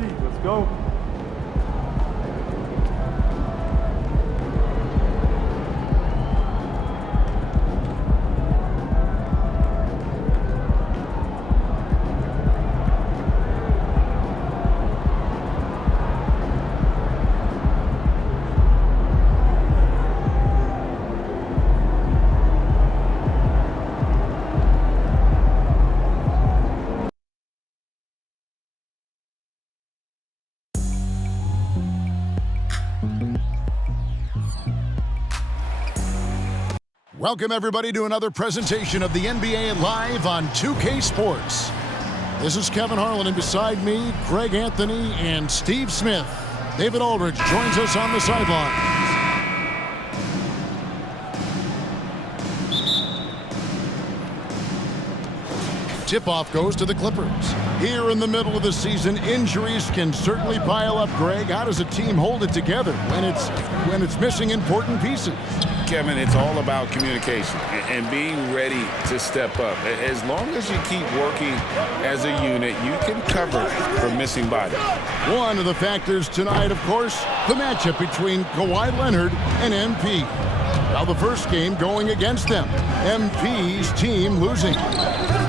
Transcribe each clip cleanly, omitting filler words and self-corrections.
Let's go. Welcome, everybody, to another presentation of the NBA Live on 2K Sports. This is Kevin Harlan, and beside me, Greg Anthony and Steve Smith. David Aldridge joins us on the sideline. Tip-off goes to the Clippers. Here in the middle of the season, injuries can certainly pile up, Greg. How does a team hold it together when it's missing important pieces? Kevin, it's all about communication and being ready to step up. As long as you keep working as a unit, you can cover for missing bodies. One of the factors tonight, of course, the matchup between Kawhi Leonard and MP. Now the first game going against them. MP's team losing.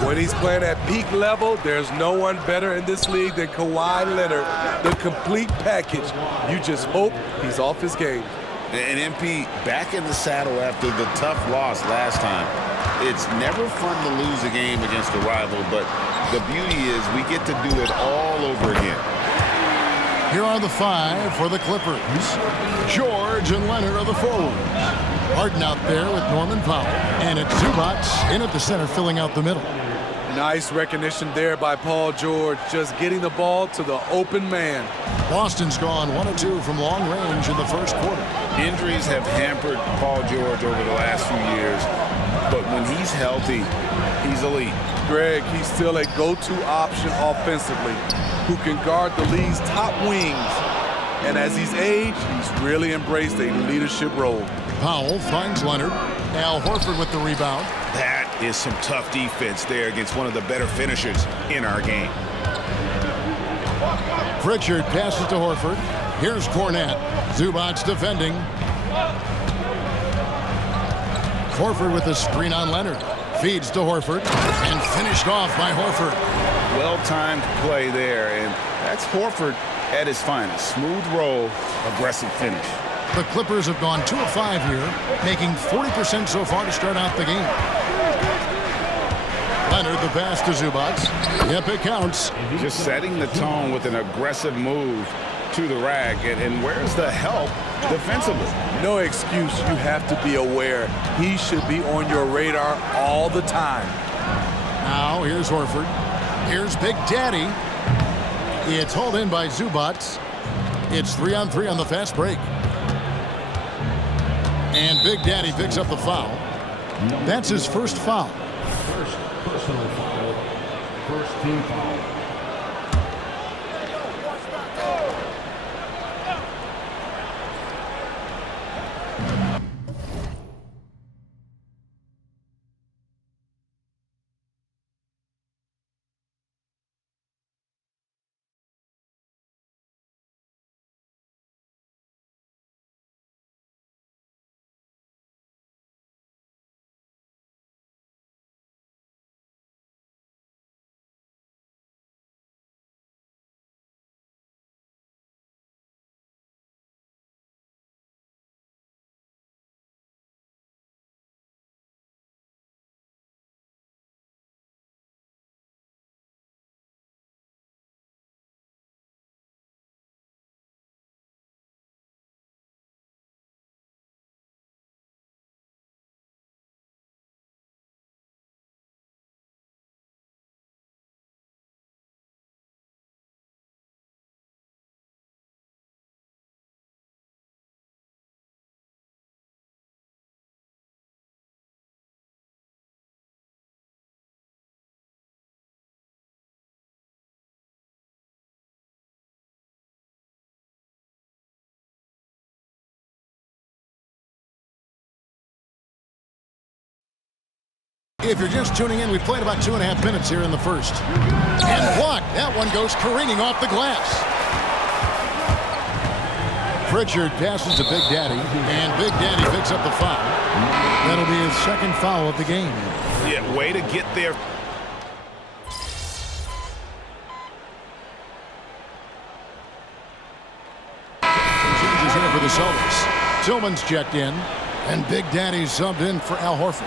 When he's playing at peak level, there's no one better in this league than Kawhi Leonard. The complete package. You just hope he's off his game. And MP back in the saddle after the tough loss last time. It's never fun to lose a game against a rival, but the beauty is we get to do it all over again. Here are the five for the Clippers. George and Leonard are the forwards. Harden out there with Norman Powell. And it's Zubac in at the center, filling out the middle. Nice recognition there by Paul George, just getting the ball to the open man. Boston's gone 1 of 2 from long range in the first quarter. Injuries have hampered Paul George over the last few years, but when he's healthy, he's elite. Greg, he's still a go-to option offensively, who can guard the league's top wings. And as he's aged, he's really embraced a leadership role. Powell finds Leonard. Al Horford with the rebound. That is some tough defense there against one of the better finishers in our game. Pritchard passes to Horford. Here's Cornette. Zubac defending. Horford with the screen on Leonard. Feeds to Horford. And finished off by Horford. Well-timed play there, and that's Horford at his finest. Smooth roll, aggressive finish. The Clippers have gone 2 of 5 here, making 40% so far to start out the game. Leonard, the pass to Zubac. Yep, it counts. Just setting the tone with an aggressive move to the rack. And where's the help defensively? No excuse. You have to be aware. He should be on your radar all the time. Now, here's Horford. Here's Big Daddy. It's hauled in by Zubac. It's 3-on-3 on the fast break. And Big Daddy picks up the foul. That's his first foul. First personal foul. First team foul. If you're just tuning in, we played about 2.5 minutes here in the first. And blocked. That one goes careening off the glass. Pritchard passes to Big Daddy, and Big Daddy picks up the foul. That'll be his second foul of the game. Yeah, way to get there. Changes here for the Celtics. Tillman's checked in, and Big Daddy subbed in for Al Horford.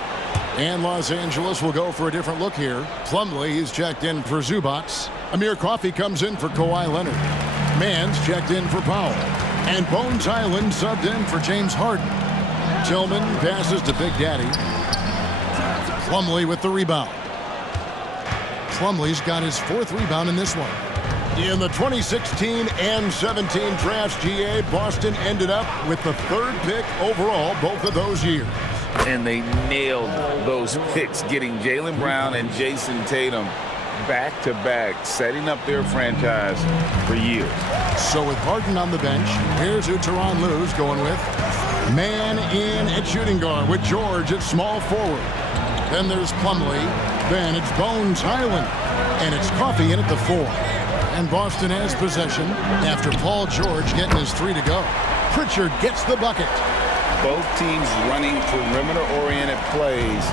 And Los Angeles will go for a different look here. Plumlee is checked in for Zubac. Amir Coffey comes in for Kawhi Leonard. Mann's checked in for Powell. And Bones Highland subbed in for James Harden. Tillman passes to Big Daddy. Plumlee with the rebound. Plumlee's got his 4th rebound in this one. In the 2016 and 17 drafts, GA, Boston ended up with the 3rd pick overall both of those years. And they nailed those picks, getting Jaylen Brown and Jason Tatum back-to-back, setting up their franchise for years. So with Harden on the bench, here's who Tyronn Lue's going with. Man in at shooting guard with George at small forward. Then there's Plumlee. Then it's Bones Highland. And it's Coffey in at the 4. And Boston has possession after Paul George getting his 3 to go. Pritchard gets the bucket. Both teams running perimeter-oriented plays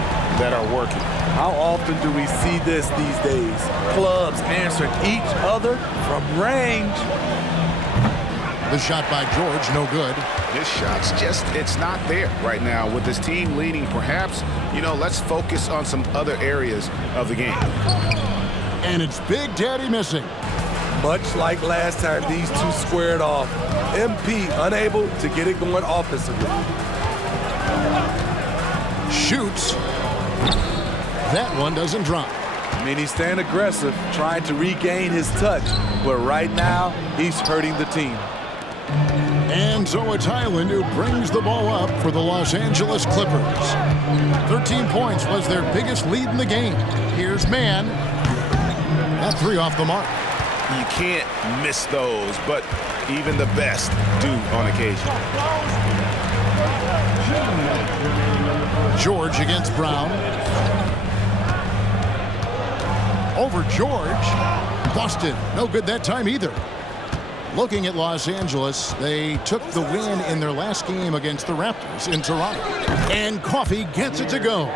that are working. How often do we see this these days? Clubs answering each other from range. The shot by George, no good. This shot's just, it's not there right now. With this team leading, perhaps, let's focus on some other areas of the game. And it's Big Daddy missing. Much like last time these two squared off, MP unable to get it going offensively. Shoots. That one doesn't drop. I mean, he's staying aggressive, trying to regain his touch, but right now, he's hurting the team. And so it's Highland who brings the ball up for the Los Angeles Clippers. 13 points was their biggest lead in the game. Here's Mann. That 3 off the mark. You can't miss those, but even the best do on occasion. George against Brown. Over George. Busted. No good that time either. Looking at Los Angeles, they took the win in their last game against the Raptors in Toronto. And Coffey gets it to go.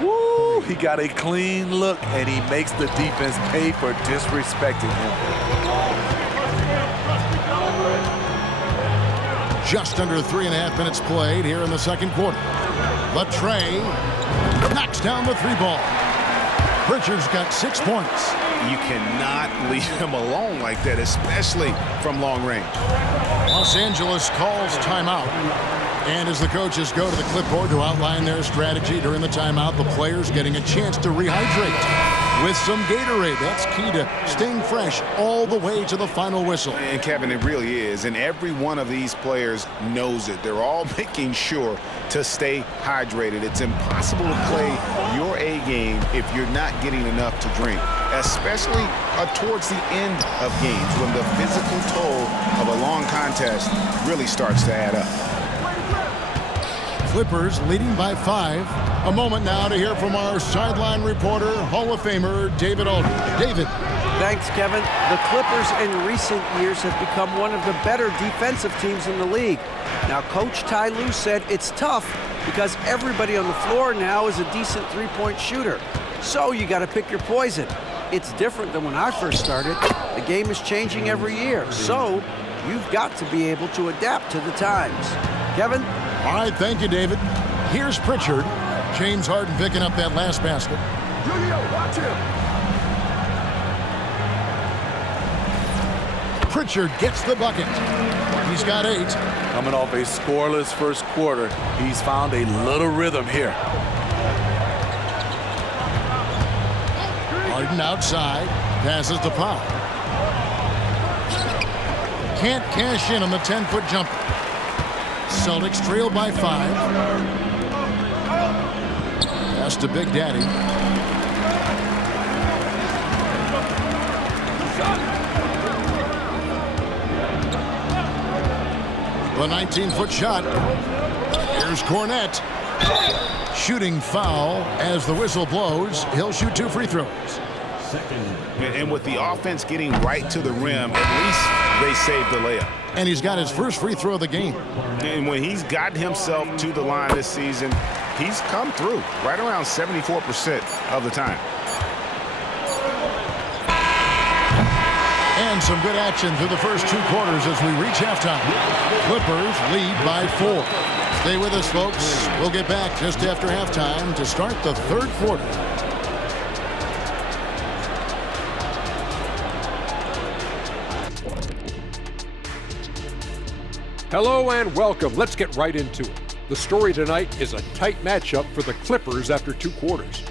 Woo! He got a clean look, and he makes the defense pay for disrespecting him. Just under 3.5 minutes played here in the second quarter. Latrey knocks down the 3 ball. Pritchard's got 6 points. You cannot leave him alone like that, especially from long range. Los Angeles calls timeout. And as the coaches go to the clipboard to outline their strategy during the timeout, the players getting a chance to rehydrate with some Gatorade. That's key to staying fresh all the way to the final whistle. And Kevin, it really is. And every one of these players knows it. They're all making sure to stay hydrated. It's impossible to play your A game if you're not getting enough to drink, especially towards the end of games when the physical toll of a long contest really starts to add up. Clippers leading by 5. A moment now to hear from our sideline reporter, Hall of Famer David Aldridge. David. Thanks, Kevin. The Clippers in recent years have become one of the better defensive teams in the league. Now, Coach Ty Lue said it's tough because everybody on the floor now is a decent three-point shooter. So you got to pick your poison. It's different than when I first started. The game is changing every year. So you've got to be able to adapt to the times. Kevin? All right, thank you, David. Here's Pritchard. James Harden picking up that last basket. Watch him. Pritchard gets the bucket. He's got 8. Coming off a scoreless first quarter, he's found a little rhythm here. Harden outside, passes to Powell. Can't cash in on the 10-foot jumper. Celtics trail by 5. Pass to Big Daddy. The 19-foot shot. Here's Cornette. Shooting foul as the whistle blows. He'll shoot 2 free throws. And with the offense getting right to the rim, at least they saved the layup. And he's got his first free throw of the game. And when he's gotten himself to the line this season, he's come through right around 74% of the time. And some good action through the first 2 quarters as we reach halftime. Clippers lead by 4. Stay with us, folks. We'll get back just after halftime to start the 3rd quarter. Hello and welcome. Let's get right into it. The story tonight is a tight matchup for the Clippers after 2 quarters.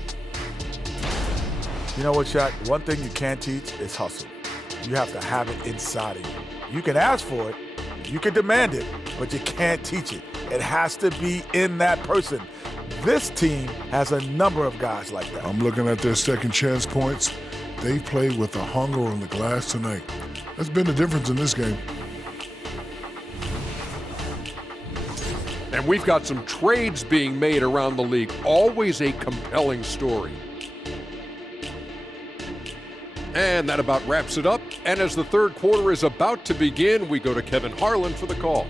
You know what, Shaq? One thing you can't teach is hustle. You have to have it inside of you. You can ask for it, you can demand it, but you can't teach it. It has to be in that person. This team has a number of guys like that. I'm looking at their second chance points. They played with the hunger on the glass tonight. That's been the difference in this game. And we've got some trades being made around the league. Always a compelling story. And that about wraps it up. And as the 3rd quarter is about to begin, we go to Kevin Harlan for the call.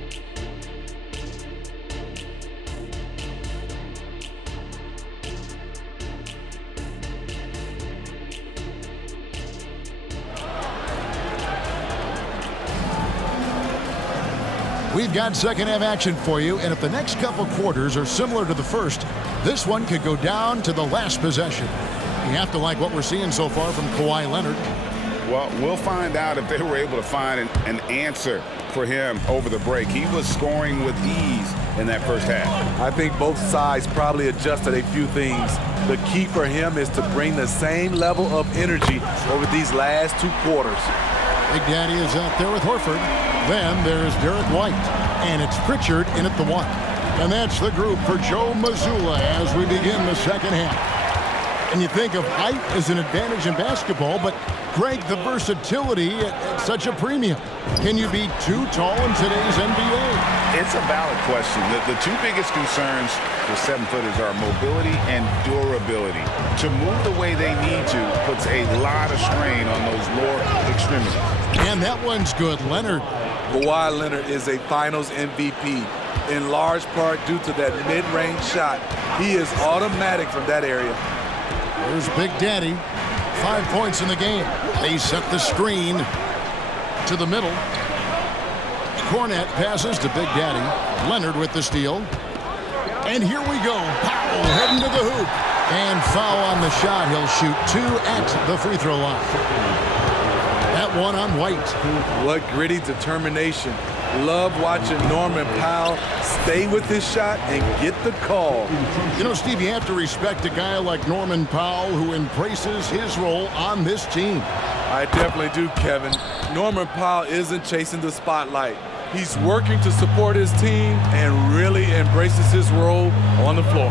We've got second half action for you, and if the next couple quarters are similar to the first, this one could go down to the last possession. You have to like what we're seeing so far from Kawhi Leonard. Well, we'll find out if they were able to find an answer for him over the break. He was scoring with ease in that first half. I think both sides probably adjusted a few things. The key for him is to bring the same level of energy over these last 2 quarters. Big Daddy is out there with Horford. Then there's Derek White, and it's Pritchard in at the 1. And that's the group for Joe Mazzulla as we begin the second half. And you think of height as an advantage in basketball, but Greg, the versatility at such a premium. Can you be too tall in today's NBA? It's a valid question. The 2 biggest concerns for 7-footers are mobility and durability. To move the way they need to puts a lot of strain on those lower extremities. And that one's good, Leonard. Kawhi Leonard is a Finals MVP, in large part due to that mid-range shot. He is automatic from that area. There's Big Daddy. 5 points in the game. They set the screen to the middle. Cornette passes to Big Daddy. Leonard with the steal. And here we go. Powell heading to the hoop. And foul on the shot. He'll shoot 2 at the free throw line. That one on White. What gritty determination. Love watching Norman Powell stay with his shot and get the call. You know, Steve, you have to respect a guy like Norman Powell who embraces his role on this team. I definitely do, Kevin. Norman Powell isn't chasing the spotlight. He's working to support his team and really embraces his role on the floor.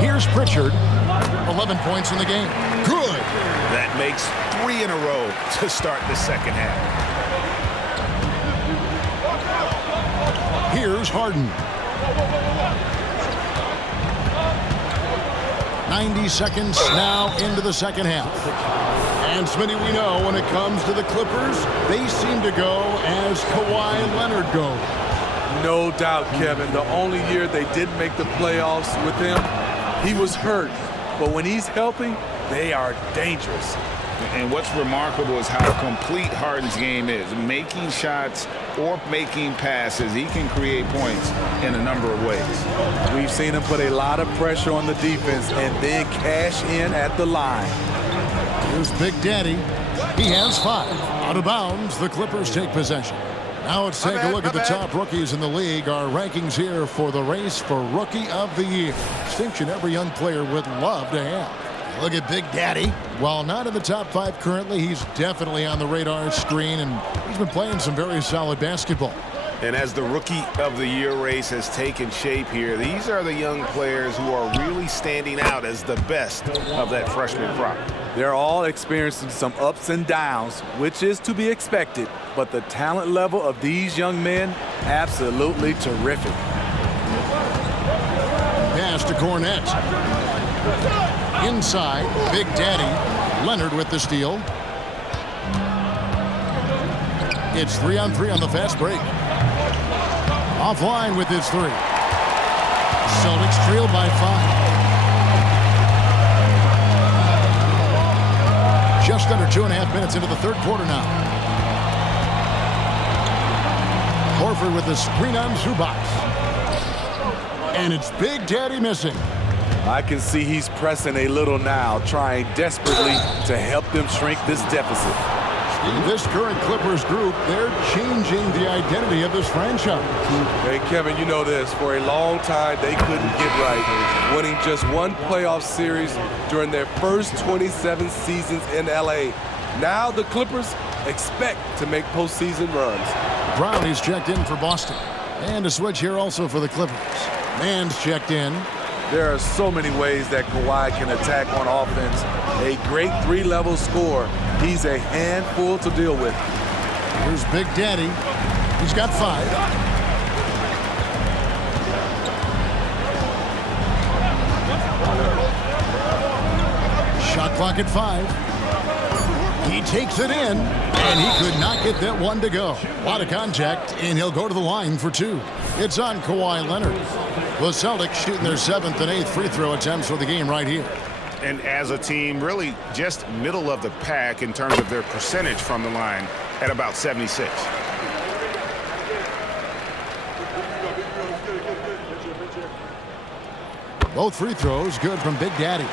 Here's Pritchard. 11 points in the game. Good. That makes 3 in a row to start the second half. Here's Harden. 90 seconds now into the second half. And Smitty, we know when it comes to the Clippers, they seem to go as Kawhi Leonard goes. No doubt, Kevin. The only year they didn't make the playoffs with him, he was hurt. But when he's healthy, they are dangerous. And what's remarkable is how complete Harden's game is. Making shots or making passes, he can create points in a number of ways. We've seen him put a lot of pressure on the defense and then cash in at the line. Here's Big Daddy. He has 5. Out of bounds, the Clippers take possession. Now let's take a look at the top rookies in the league. Our rankings here for the race for Rookie of the Year. Distinction every young player would love to have. Look at Big Daddy. While not in the top 5 currently, he's definitely on the radar screen, and he's been playing some very solid basketball. And as the Rookie of the Year race has taken shape here, these are the young players who are really standing out as the best of that freshman crop. They're all experiencing some ups and downs, which is to be expected, but the talent level of these young men, absolutely terrific. Pass to Cornette. Inside, Big Daddy. Leonard with the steal. It's 3-on-3 on the fast break. Offline with his three. Celtics trail by 5. Just under 2.5 minutes into the third quarter now. Horford with the screen on Zubac. And it's Big Daddy missing. I can see he's pressing a little now, trying desperately to help them shrink this deficit. This current Clippers group, they're changing the identity of this franchise. Hey, Kevin, you know this. For a long time, they couldn't get right, winning just one playoff series during their first 27 seasons in L.A. Now the Clippers expect to make postseason runs. Brownie's checked in for Boston. And a switch here also for the Clippers. Mann's checked in. There are so many ways that Kawhi can attack on offense. A great three-level scorer. He's a handful to deal with. Here's Big Daddy. He's got 5. Shot clock at 5. He takes it in, and he could not get that one to go. A lot of contact, and he'll go to the line for 2. It's on Kawhi Leonard. The Celtics shooting their 7th and 8th free throw attempts for the game right here. And as a team, really just middle of the pack in terms of their percentage from the line at about 76. Both free throws good from Big Daddy.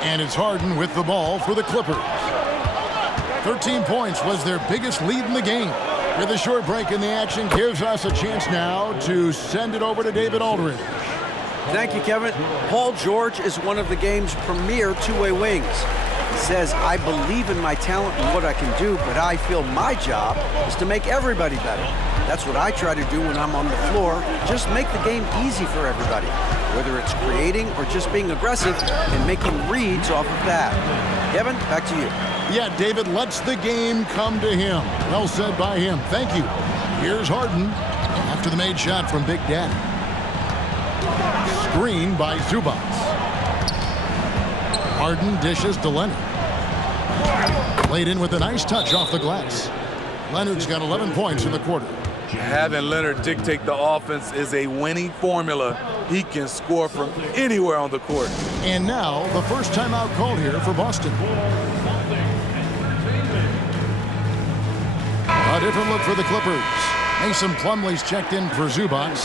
And it's Harden with the ball for the Clippers. 13 points was their biggest lead in the game. With a short break in the action, gives us a chance now to send it over to David Aldridge. Thank you, Kevin. Paul George is one of the game's premier two-way wings. He says, I believe in my talent and what I can do, but I feel my job is to make everybody better. That's what I try to do when I'm on the floor. Just make the game easy for everybody, whether it's creating or just being aggressive and making reads off of that. Kevin, back to you. Yeah, David lets the game come to him. Well said by him. Thank you. Here's Harden after the made shot from Big Daddy. Screen by Zubac. Harden dishes to Leonard. Played in with a nice touch off the glass. Leonard's got 11 points in the quarter. Having Leonard dictate the offense is a winning formula. He can score from anywhere on the court. And now the first timeout called here for Boston. A different look for the Clippers. Mason Plumlee's checked in for Zubac.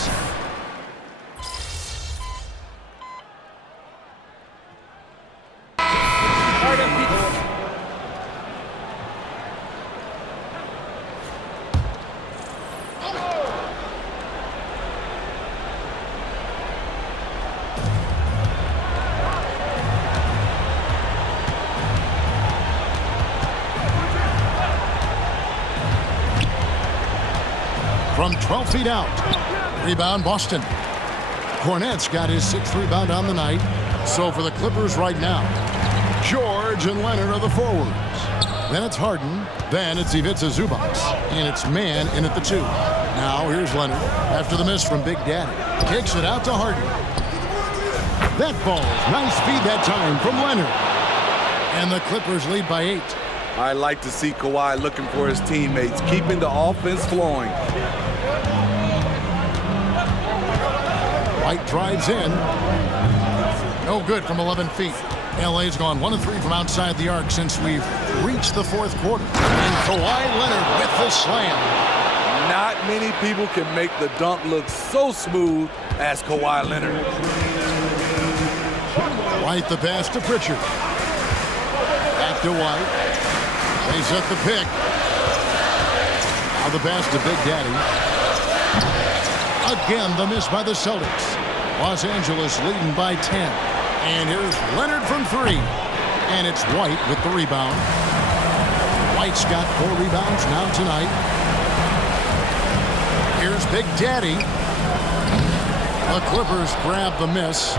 From 12 feet out. Rebound, Boston. Cornette's got his 6th rebound on the night. So for the Clippers right now, George and Leonard are the forwards. Then it's Harden. Then it's Ivica Zubac. And it's Mann in at the 2. Now here's Leonard after the miss from Big Daddy. Kicks it out to Harden. That ball, nice feed that time from Leonard. And the Clippers lead by 8. I like to see Kawhi looking for his teammates, keeping the offense flowing. White drives in. No good from 11 feet. LA's gone 1 of 3 from outside the arc since we've reached the 4th quarter. And Kawhi Leonard with the slam. Not many people can make the dunk look so smooth as Kawhi Leonard. White the pass to Pritchard. Back to White. They set the pick. Now the pass to Big Daddy. Again, the miss by the Celtics. Los Angeles leading by 10. And here's Leonard from 3. And it's White with the rebound. White's got 4 rebounds now tonight. Here's Big Daddy. The Clippers grab the miss.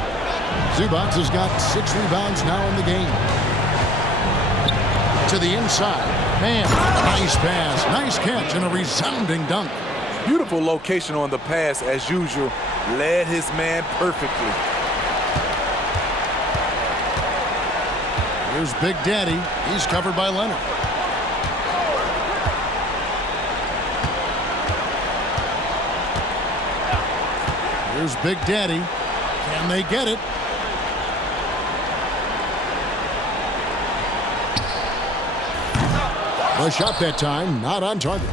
Zubac has got 6 rebounds now in the game. To the inside. Man, nice pass, nice catch, and a resounding dunk. Beautiful location on the pass as usual. Led his man perfectly. Here's Big Daddy. He's covered by Leonard. Here's Big Daddy. Can they get it? The shot that time, not on target.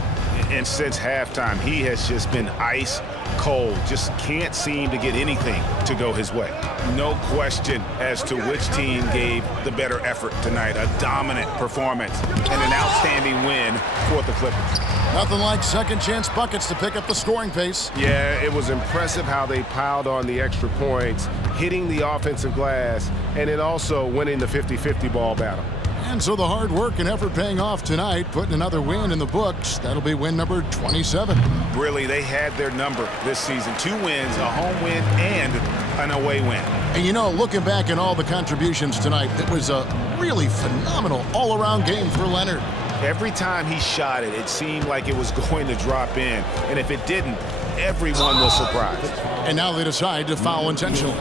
And since halftime, he has just been ice cold. Just can't seem to get anything to go his way. No question as to which team gave the better effort tonight. A dominant performance and an outstanding win for the Clippers. Nothing like second chance buckets to pick up the scoring pace. Yeah, it was impressive how they piled on the extra points, hitting the offensive glass, and then also winning the 50-50 ball battle. And so the hard work and effort paying off tonight, putting another win in the books. That'll be win number 27. Really, they had their number this season. 2 wins, a home win, and an away win. And you know, looking back at all the contributions tonight, it was a really phenomenal all-around game for Leonard. Every time he shot it, it seemed like it was going to drop in. And if it didn't, everyone was surprised. And now they decide to foul intentionally.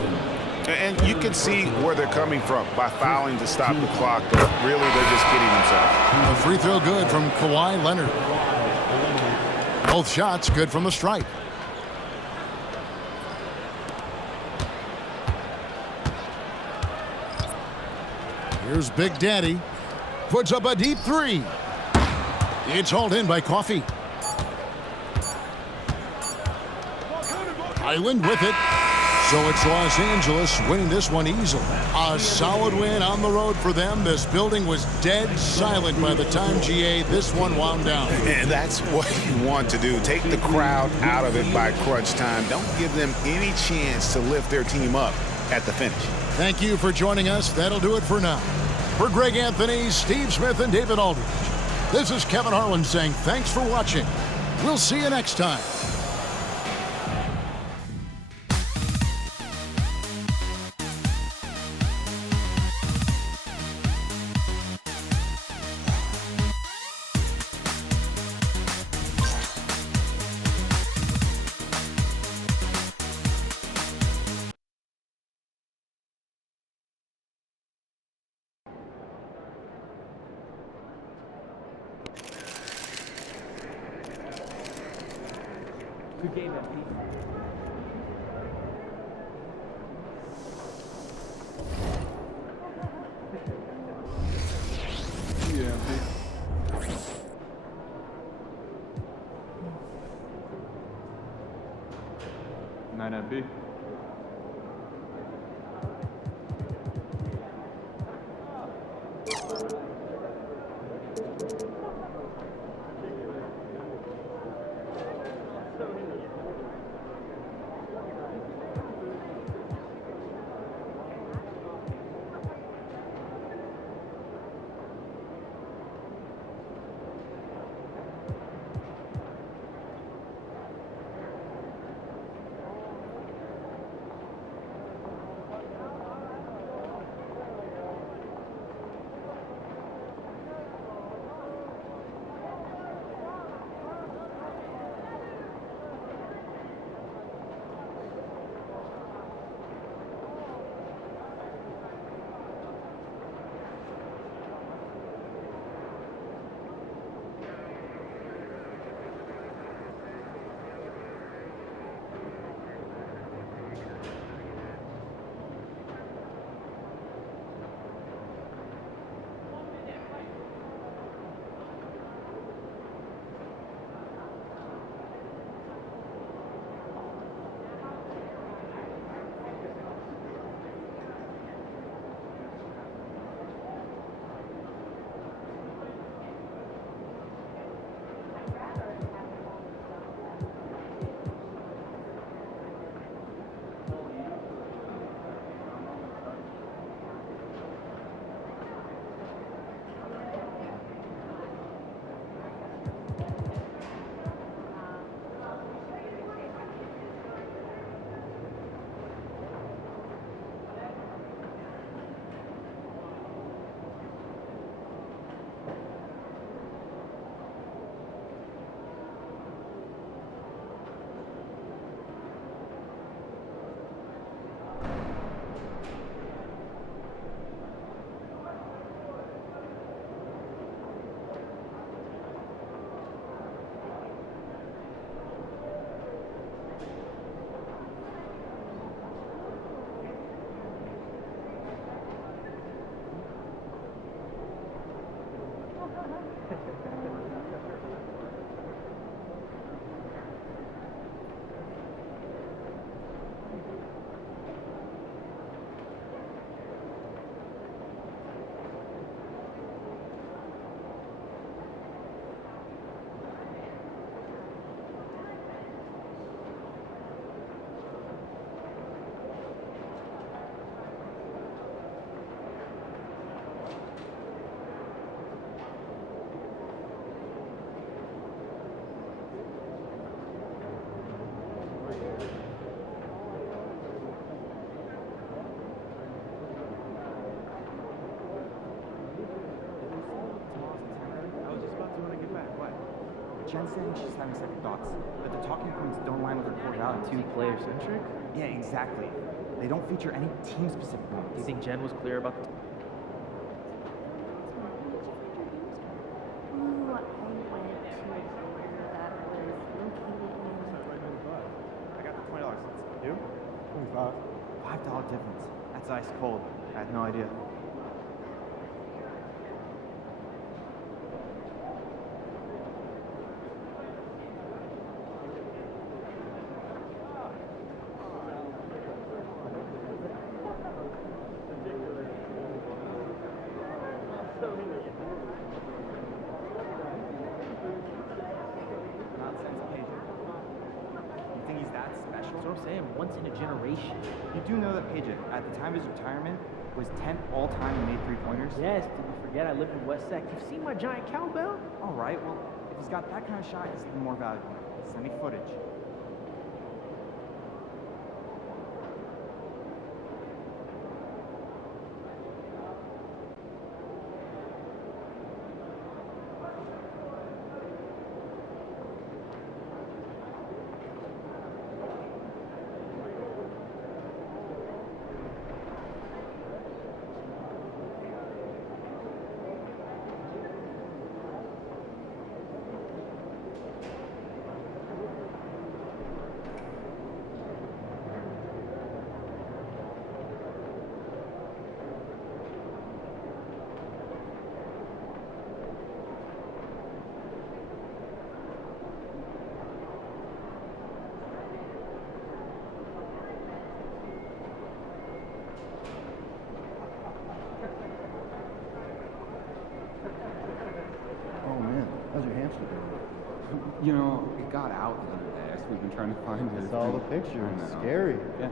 And you can see where they're coming from by fouling to stop the clock, but really they're just kidding themselves. A free throw good from Kawhi Leonard. Both shots good from the stripe. Here's Big Daddy. Puts up a deep 3. It's hauled in by Coffey. Island with it. So it's Los Angeles winning this one easily. A solid win on the road for them. This building was dead silent by the time, GA, this one wound down. And that's what you want to do. Take the crowd out of it by crunch time. Don't give them any chance to lift their team up at the finish. Thank you for joining us. That'll do it for now. For Greg Anthony, Steve Smith, and David Aldridge, this is Kevin Harlan saying thanks for watching. We'll see you next time. Good game, MP. Yeah, MP. 9 MP. Jen's saying she's having second thoughts, but the talking points don't line with her core values. Too player-centric? Yeah, exactly. They don't feature any team-specific moments. Do you think Jen was clear about the... Ooh, I went to a order that was located in... I got the $20. You? 25. $5 difference. That's ice cold. I had no idea. That's what I'm saying, once in a generation. You do know that Paget, at the time of his retirement, was 10th all-time and made three-pointers? Yes, did you forget I live in West Sac? You've seen my giant cowbell? All right, well, if he's got that kind of shot, he's even more valuable. Send me footage. How's your hamster doing? You know, it got out the other day, so we've been trying to find it. I saw the picture. It's scary. Yeah.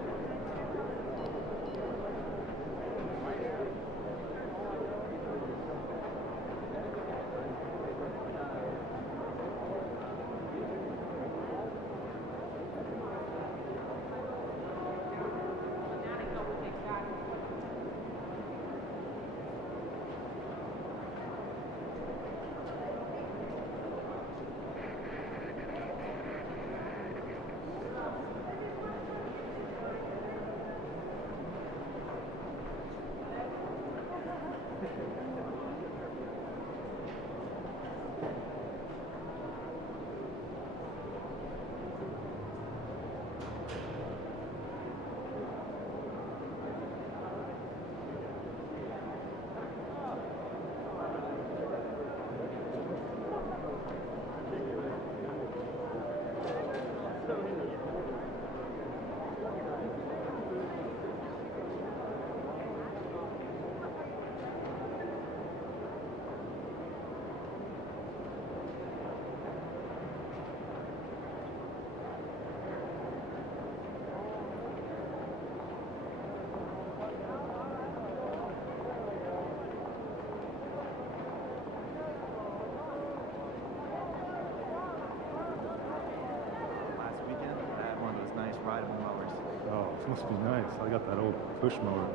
Oh, this must be nice. I got that old push mower.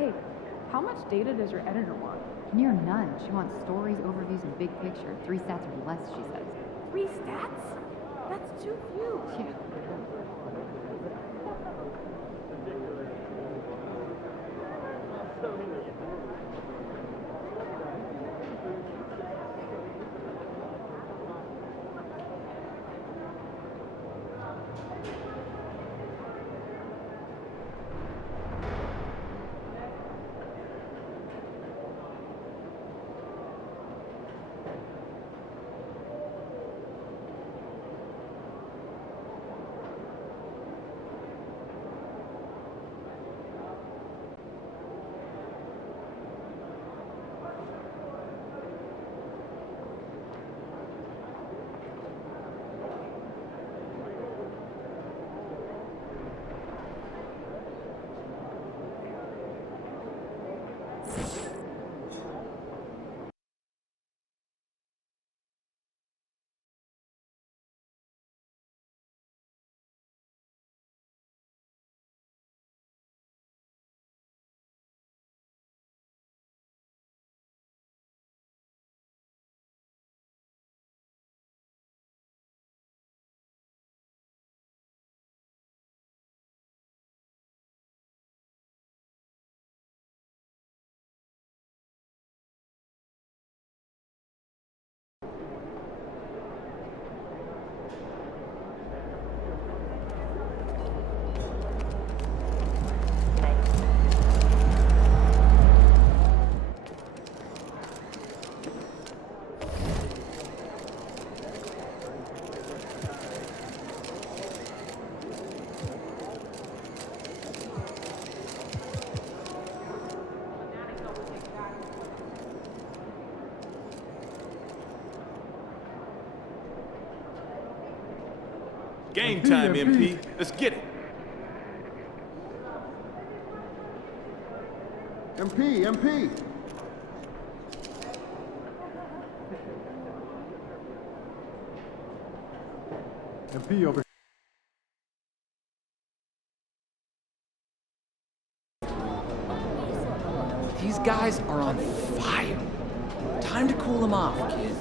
Hey, how much data does your editor want? Near none. She wants stories, overviews, and big picture. 3 stats or less, she says. 3 stats? That's too few. Yeah. Game time, MP. Let's get it. MP. MP over. These guys are on fire. Time to cool them off, kid.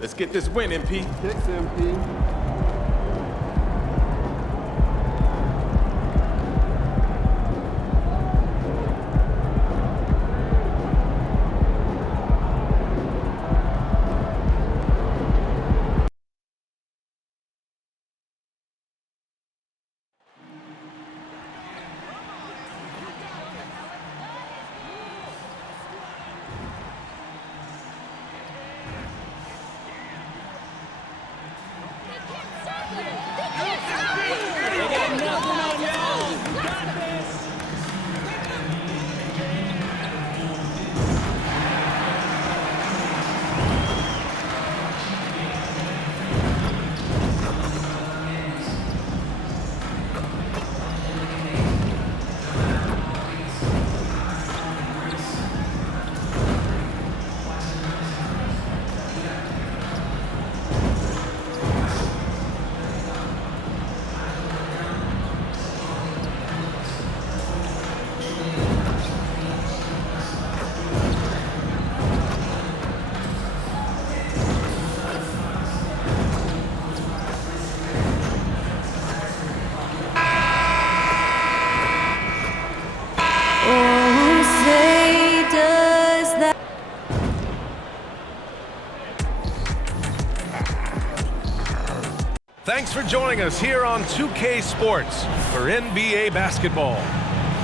Let's get this win, MP. Kicks, MP. for joining us here on 2K Sports for NBA basketball.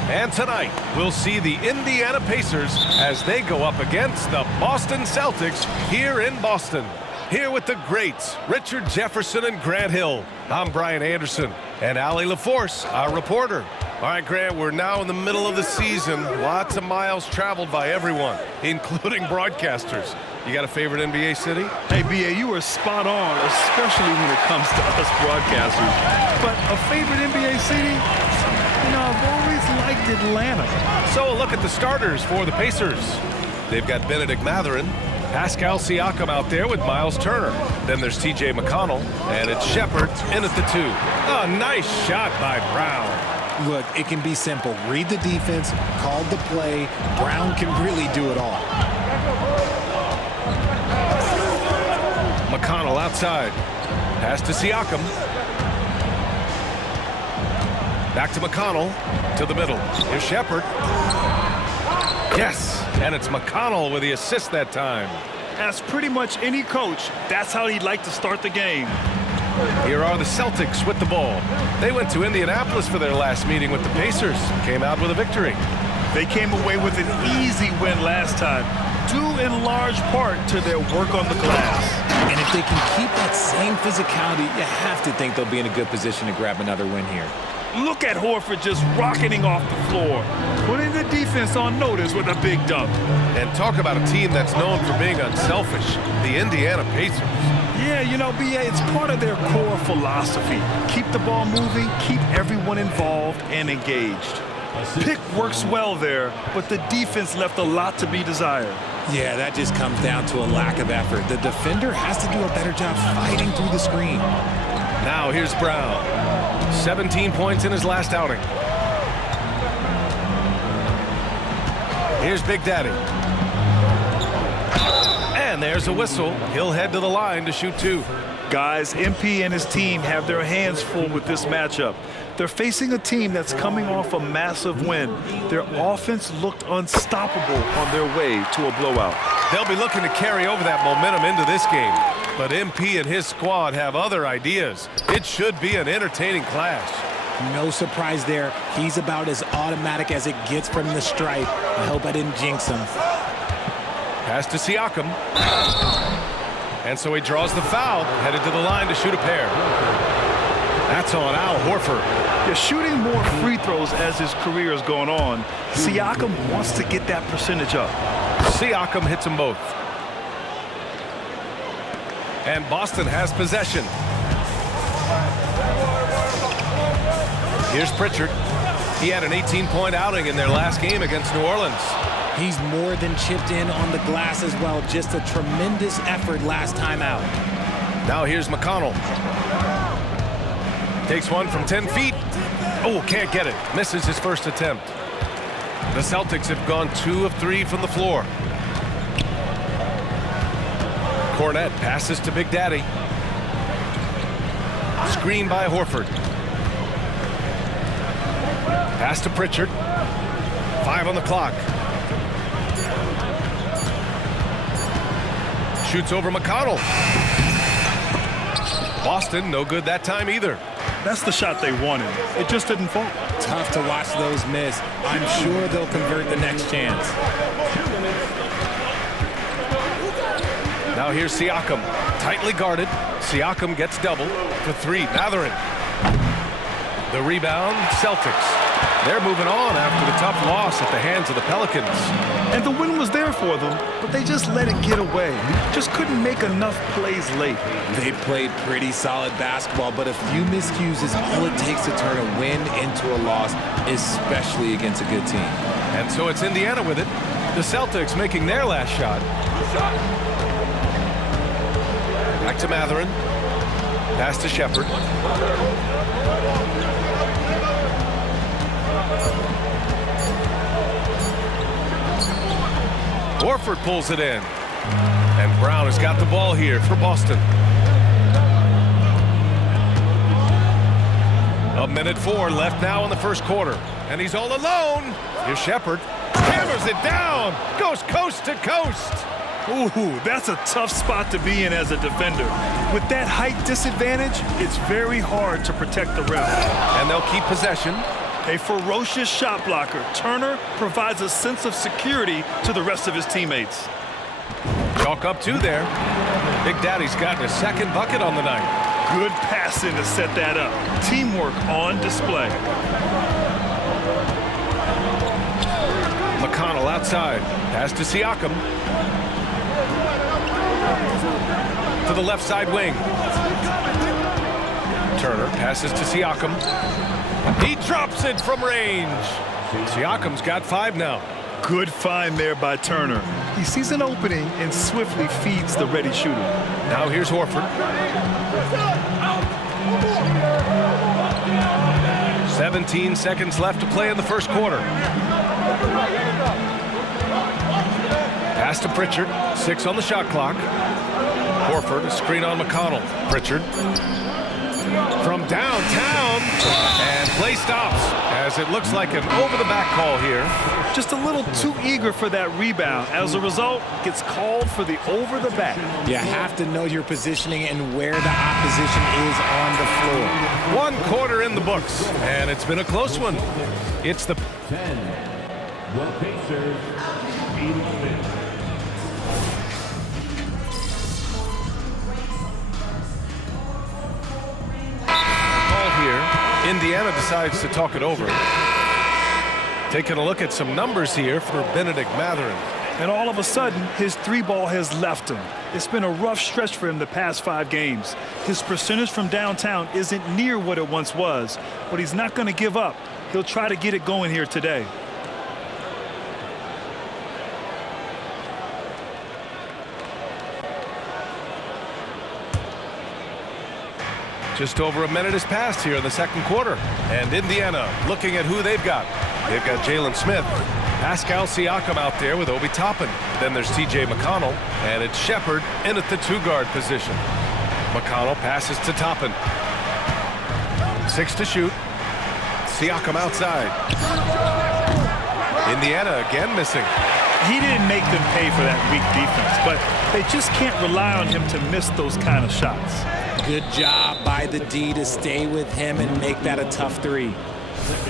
And tonight, we'll see the Indiana Pacers as they go up against the Boston Celtics here in Boston. Here with the greats, Richard Jefferson and Grant Hill. I'm Brian Anderson, and Allie LaForce, our reporter. All right, Grant, we're now in the middle of the season. Lots of miles traveled by everyone, including broadcasters. You got a favorite NBA city? Hey, B.A., you were spot on, especially when it comes to us broadcasters. But a favorite NBA city? You know, I've always liked Atlanta. So a look at the starters for the Pacers. They've got Benedict Mathurin, Pascal Siakam out there with Miles Turner. Then there's T.J. McConnell, and it's Shepherd in at the 2. A nice shot by Brown. Look, it can be simple. Read the defense, call the play. Brown can really do it all. McConnell outside. Pass to Siakam. Back to McConnell. To the middle. Here's Shepherd. Yes, and it's McConnell with the assist that time. As pretty much any coach, that's how he'd like to start the game. Here are the Celtics with the ball. They went to Indianapolis for their last meeting with the Pacers. Came out with a victory. They came away with an easy win last time, due in large part to their work on the glass. And if they can keep that same physicality, you have to think they'll be in a good position to grab another win here. Look at Horford just rocketing off the floor, putting the defense on notice with a big dunk. And talk about a team that's known for being unselfish, the Indiana Pacers. Yeah, you know, B.A., it's part of their core philosophy. Keep the ball moving, keep everyone involved and engaged. Pick works well there, but the defense left a lot to be desired. Yeah, that just comes down to a lack of effort. The defender has to do a better job fighting through the screen. Now here's Brown. 17 points in his last outing. Here's Big Daddy. And there's a whistle. He'll head to the line to shoot 2. Guys, MP and his team have their hands full with this matchup. They're facing a team that's coming off a massive win. Their offense looked unstoppable on their way to a blowout. They'll be looking to carry over that momentum into this game. But MP and his squad have other ideas. It should be an entertaining clash. No surprise there. He's about as automatic as it gets from the stripe. I hope I didn't jinx him. Pass to Siakam. And so he draws the foul, headed to the line to shoot a pair. That's on Al Horford. They're shooting more free throws as his career has gone on. Siakam wants to get that percentage up. Siakam hits them both. And Boston has possession. Here's Pritchard. He had an 18-point outing in their last game against New Orleans. He's more than chipped in on the glass as well. Just a tremendous effort last time out. Now here's McConnell. Takes one from 10 feet. Oh, can't get it. Misses his first attempt. The Celtics have gone 2 of 3 from the floor. Cornette passes to Big Daddy. Screen by Horford. Pass to Pritchard. 5 on the clock. Shoots over McConnell. Boston, no good that time either. That's the shot they wanted. It just didn't fall. Tough to watch those miss. I'm sure they'll convert the next chance. Now here's Siakam. Tightly guarded. Siakam gets double for 3. Mathurin. The rebound, Celtics. They're moving on after the tough loss at the hands of the Pelicans. And the win was there for them, but they just let it get away. Just couldn't make enough plays late. They played pretty solid basketball, but a few miscues is all it takes to turn a win into a loss, especially against a good team. And so it's Indiana with it. The Celtics making their last shot. Back to Mathurin. Pass to Shepherd. Horford pulls it in. And Brown has got the ball here for Boston. A minute 4 left now in the first quarter. And he's all alone. Here's Shepherd. Hammers it down. Goes coast to coast. Ooh, that's a tough spot to be in as a defender. With that height disadvantage, it's very hard to protect the rim. And they'll keep possession. A ferocious shot blocker, Turner provides a sense of security to the rest of his teammates. Chalk up 2 there. Big Daddy's gotten his second bucket on the night. Good passing to set that up. Teamwork on display. McConnell outside. Pass to Siakam. To the left side wing. Turner passes to Siakam. He drops it from range. Siakam's got 5 now. Good find there by Turner. He sees an opening and swiftly feeds the ready shooter. Now here's Horford. 17 seconds left to play in the first quarter. Pass to Pritchard. 6 on the shot clock. Horford, a screen on McConnell. Pritchard. From downtown. And play stops as it looks like an over-the-back call here. Just a little too eager for that rebound. As a result, gets called for the over-the-back. You have to know your positioning and where the opposition is on the floor. 1 quarter in the books, and it's been a close one. It's the 10. The Pacers, Steve Smith. Indiana decides to talk it over. Taking a look at some numbers here for Benedict Mathurin. And all of a sudden, his 3-ball has left him. It's been a rough stretch for him the past 5 games. His percentage from downtown isn't near what it once was, but he's not going to give up. He'll try to get it going here today. Just over a minute has passed here in the second quarter. And Indiana looking at who they've got. They've got Jalen Smith. Pascal Siakam out there with Obi Toppin. Then there's T.J. McConnell. And it's Shepherd in at the 2-guard position. McConnell passes to Toppin. 6 to shoot. Siakam outside. Indiana again missing. He didn't make them pay for that weak defense, but they just can't rely on him to miss those kind of shots. Good job by the D to stay with him and make that a tough 3.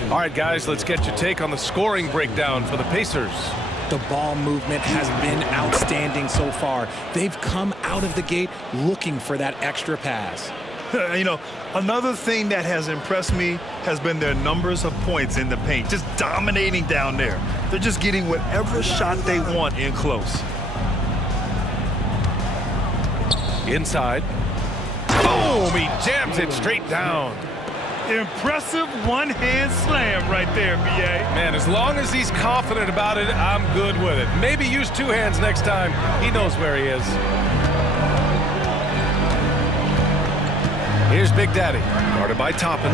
All right, guys, let's get your take on the scoring breakdown for the Pacers. The ball movement has been outstanding so far. They've come out of the gate looking for that extra pass. You know, another thing that has impressed me has been their numbers of points in the paint, just dominating down there. They're just getting whatever shot they want in close. Inside. Boom! He jams it straight down. Impressive one-hand slam right there, B.A. Man, as long as he's confident about it, I'm good with it. Maybe use 2 hands next time. He knows where he is. Here's Big Daddy, guarded by Toppin.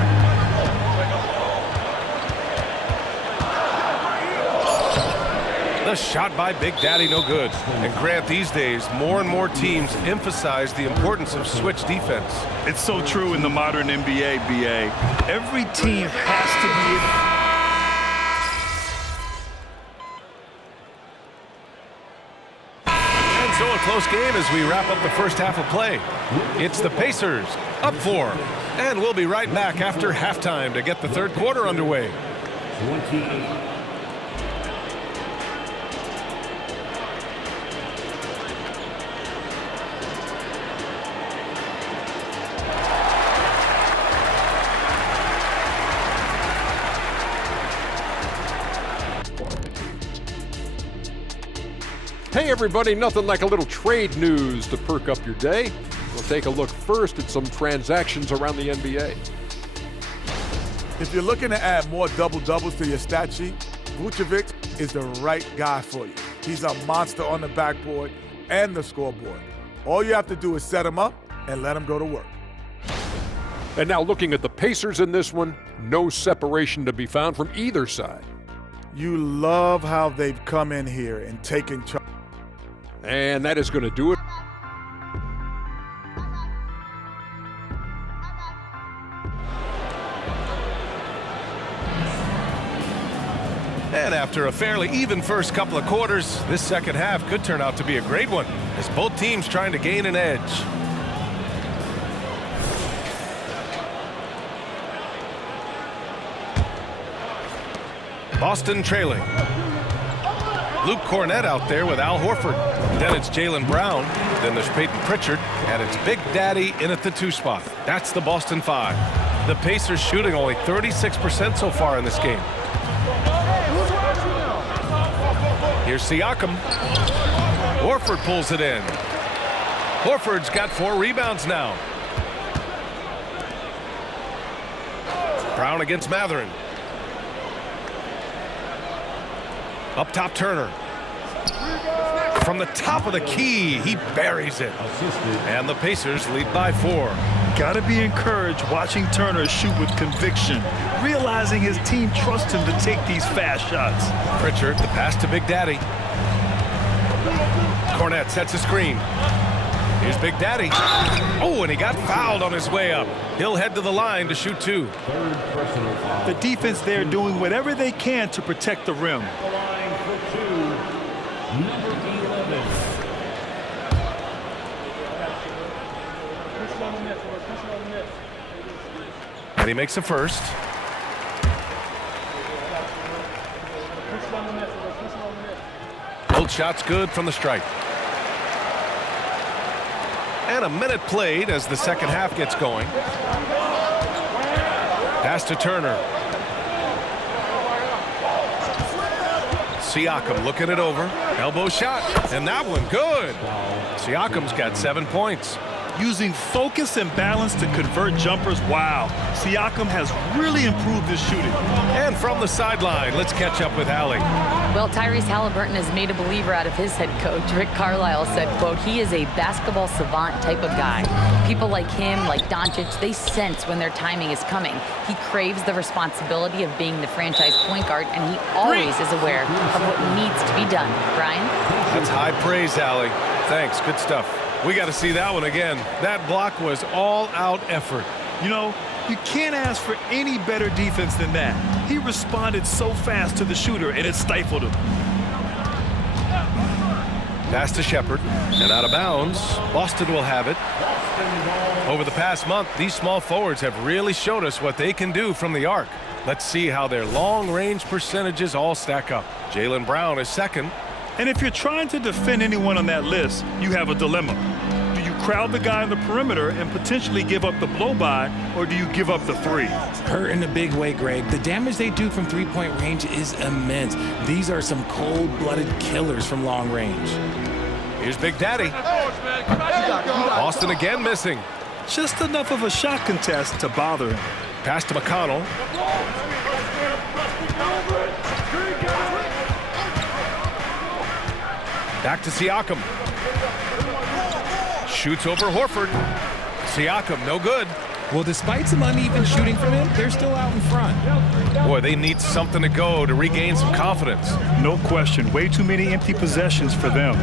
The shot by Big Daddy, no good. And Grant, these days, more and more teams emphasize the importance of switch defense. It's so true in the modern NBA, B.A. Every team has to be And so a close game as we wrap up the first half of play. It's the Pacers up 4. And we'll be right back after halftime to get the third quarter underway. 28. Hey everybody, nothing like a little trade news to perk up your day. We'll take a look first at some transactions around the NBA. If you're looking to add more double-doubles to your stat sheet, Vucevic is the right guy for you. He's a monster on the backboard and the scoreboard. All you have to do is set him up and let him go to work. And now looking at the Pacers in this one, no separation to be found from either side. You love how they've come in here and taken charge. And that is going to do it. And after a fairly even first couple of quarters, this second half could turn out to be a great one, as both teams trying to gain an edge. Boston trailing. Luke Cornett out there with Al Horford. Then it's Jaylen Brown. Then there's Peyton Pritchard. And it's Big Daddy in at the 2 spot. That's the Boston 5. The Pacers shooting only 36% so far in this game. Here's Siakam. Horford pulls it in. Horford's got 4 rebounds now. Brown against Mathurin. Up top, Turner. From the top of the key, he buries it. And the Pacers lead by 4. Gotta be encouraged watching Turner shoot with conviction, realizing his team trusts him to take these fast shots. Pritchard, the pass to Big Daddy. Cornett sets a screen. Here's Big Daddy. Oh, and he got fouled on his way up. He'll head to the line to shoot 2. The defense there doing whatever they can to protect the rim. And he makes a first. Both shots good from the stripe. And a minute played as the second half gets going. Pass to Turner. Siakam looking it over. Elbow shot. And that one good. Siakam's got 7 points. Using focus and balance to convert jumpers. Wow. Siakam has really improved his shooting. And from the sideline, let's catch up with Allie. Well, Tyrese Halliburton has made a believer out of his head coach. Rick Carlisle said, quote, he is a basketball savant type of guy. People like him, like Doncic, they sense when their timing is coming. He craves the responsibility of being the franchise point guard, and he always is aware of what needs to be done. Brian? That's high praise, Allie. Thanks. Good stuff. We got to see that one again. That block was all-out effort. You know, you can't ask for any better defense than that. He responded so fast to the shooter, and it stifled him. Pass to Shepard, and out of bounds. Boston will have it. Over the past month, these small forwards have really showed us what they can do from the arc. Let's see how their long-range percentages all stack up. Jaylen Brown is second. And if you're trying to defend anyone on that list, you have a dilemma. Do you crowd the guy on the perimeter and potentially give up the blow-by, or do you give up the 3? Hurt in a big way, Greg. The damage they do from 3-point range is immense. These are some cold-blooded killers from long range. Here's Big Daddy. Boston again missing. Just enough of a shot contest to bother him. Pass to McConnell. Back to Siakam. Shoots over Horford. Siakam, no good. Well, despite some uneven shooting from him, they're still out in front. Boy, they need something to go to regain some confidence. No question. Way too many empty possessions for them.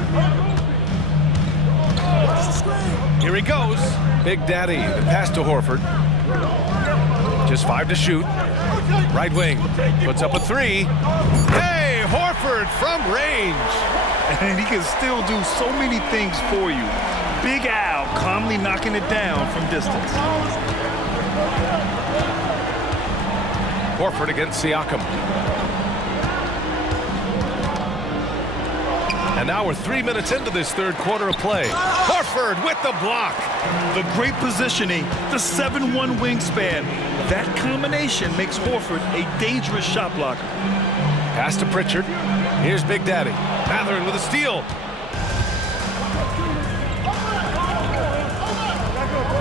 Here he goes. Big Daddy. The pass to Horford. Just 5 to shoot. Right wing. Puts up a 3. Hey, Horford from range. And he can still do so many things for you. Big Al calmly knocking it down from distance. Horford against Siakam. And now we're 3 minutes into this third quarter of play. Horford with the block. The great positioning, the 7'1" wingspan. That combination makes Horford a dangerous shot blocker. Pass to Pritchard. Here's Big Daddy. Mathurin with a steal.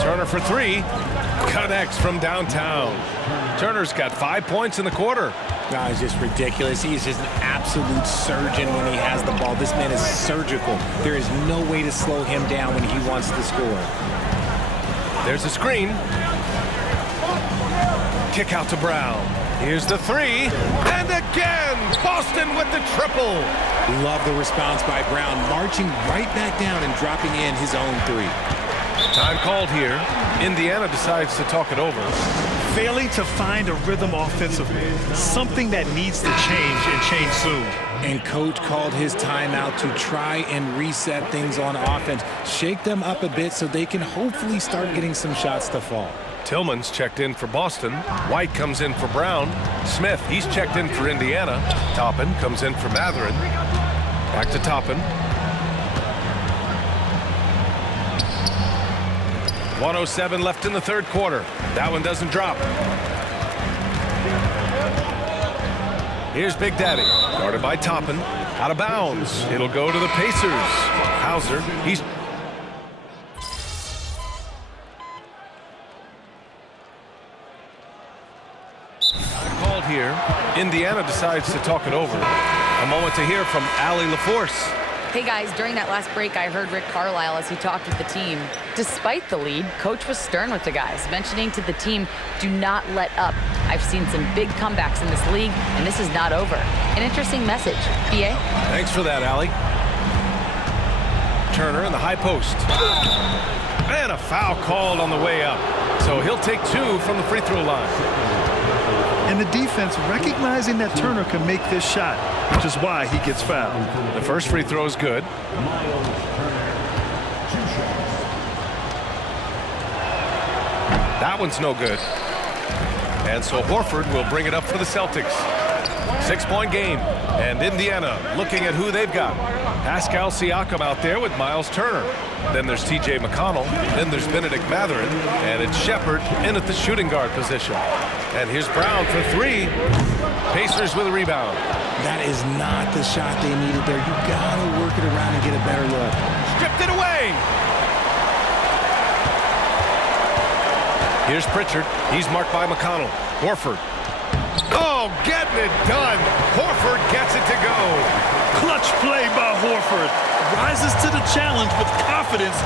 Turner for 3. Connects from downtown. Turner's got 5 points in the quarter. No, it's just ridiculous. He's just an absolute surgeon when he has the ball. This man is surgical. There is no way to slow him down when he wants to score. There's a screen. Kick out to Brown. Here's the 3. And again, Boston with the triple. Love the response by Brown, marching right back down and dropping in his own 3. Time called here. Indiana decides to talk it over. failing to find a rhythm offensively. Something that needs to change and change soon. And coach called his timeout to try and reset things on offense. Shake them up a bit so they can hopefully start getting some shots to fall. Tillman's checked in for Boston. White comes in for Brown. Smith, he's checked in for Indiana. Toppin comes in for Matherin. Back to Toppin. 1:07 left in the third quarter. That one doesn't drop. Here's Big Daddy, guarded by Toppin. Out of bounds. It'll go to the Pacers. Hauser, he's... Called here. Indiana decides to talk it over. A moment to hear from Allie LaForce. Hey guys, during that last break, I heard Rick Carlisle as he talked with the team. Despite the lead, coach was stern with the guys, mentioning to the team, do not let up. I've seen some big comebacks in this league, and this is not over. An interesting message. BA? Thanks for that, Allie. Turner in the high post. And a foul called on the way up. So he'll take 2 from the free throw line. And the defense recognizing that Turner can make this shot, which is why he gets fouled. The first free throw is good. That one's no good. And so Horford will bring it up for the Celtics. 6-point game. And Indiana looking at who they've got. Pascal Siakam out there with Miles Turner. Then there's T.J. McConnell. Then there's Benedict Matherin. And it's Shepard in at the shooting guard position. And here's Brown for 3. Pacers with a rebound. That is not the shot they needed there. You gotta work it around and get a better look. Stripped it away. Here's Pritchard. He's marked by McConnell. Horford. Oh, getting it done. Horford gets it to go. Clutch play by Horford. Rises to the challenge with confidence.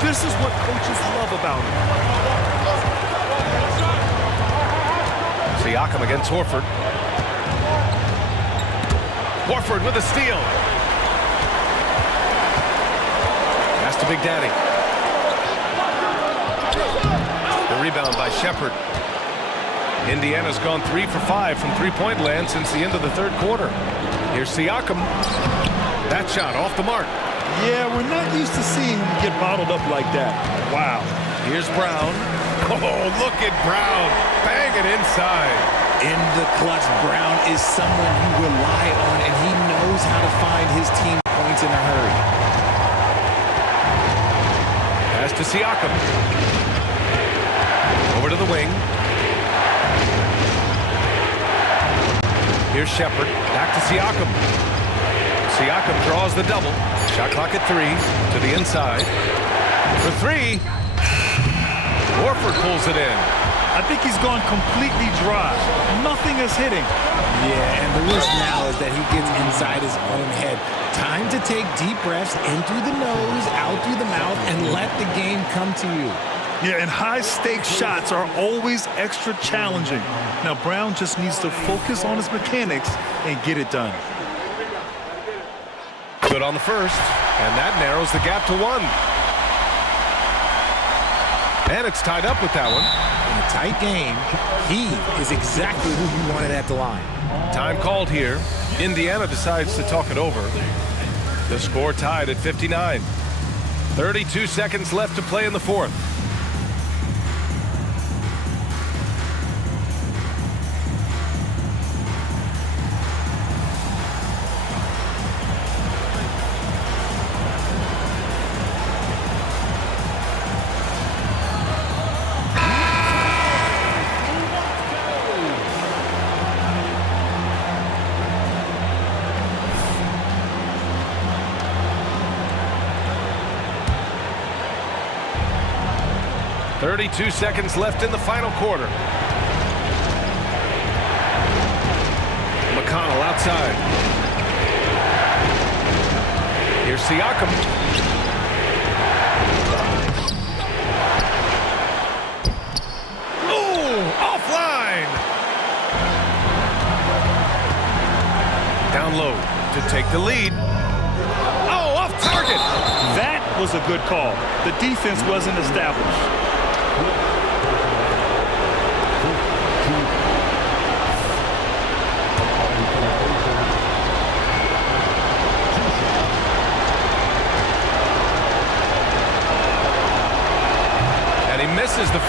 This is what coaches love about him. Siakam against Horford. Horford with a steal. Pass to Big Daddy. The rebound by Shepard. Indiana's gone 3 for 5 from three-point land since the end of the third quarter. Here's Siakam. That shot off the mark. Yeah, we're not used to seeing him get bottled up like that. Wow. Here's Brown. Oh, look at Brown. Bang it inside. In the clutch, Brown is someone you rely on, and he knows how to find his team points in a hurry. Pass to Siakam. Over to the wing. Here's Shepard. Back to Siakam. Siakam draws the double. Shot clock at 3. To the inside. For 3. Horford pulls it in. I think he's gone completely dry. Nothing is hitting. Yeah, and the risk now is that he gets inside his own head. Time to take deep breaths in through the nose, out through the mouth, and let the game come to you. Yeah, and high-stakes shots are always extra challenging. Now, Brown just needs to focus on his mechanics and get it done. Good on the first, and that narrows the gap to 1. And it's tied up with that one. In a tight game, he is exactly who you wanted at the line. Time called here. Indiana decides to talk it over. The score tied at 59. 32 seconds left to play in the fourth. Two seconds left in the final quarter. McConnell outside. Here's Siakam. Oh, offline. Down low to take the lead. Oh, off target. That was a good call. The defense wasn't established.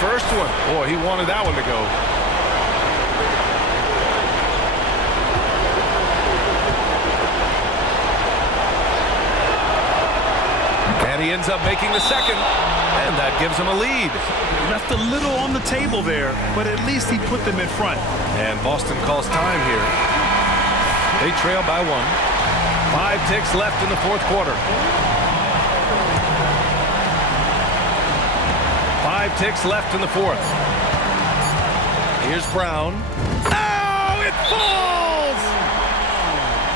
first one. Boy, he wanted that one to go. And he ends up making the second, and that gives him a lead. Left a little on the table there, but at least he put them in front. And Boston calls time here. They trail by 1. 5 ticks left in the fourth quarter. 5 ticks left in the fourth. Here's Brown. Oh, it falls!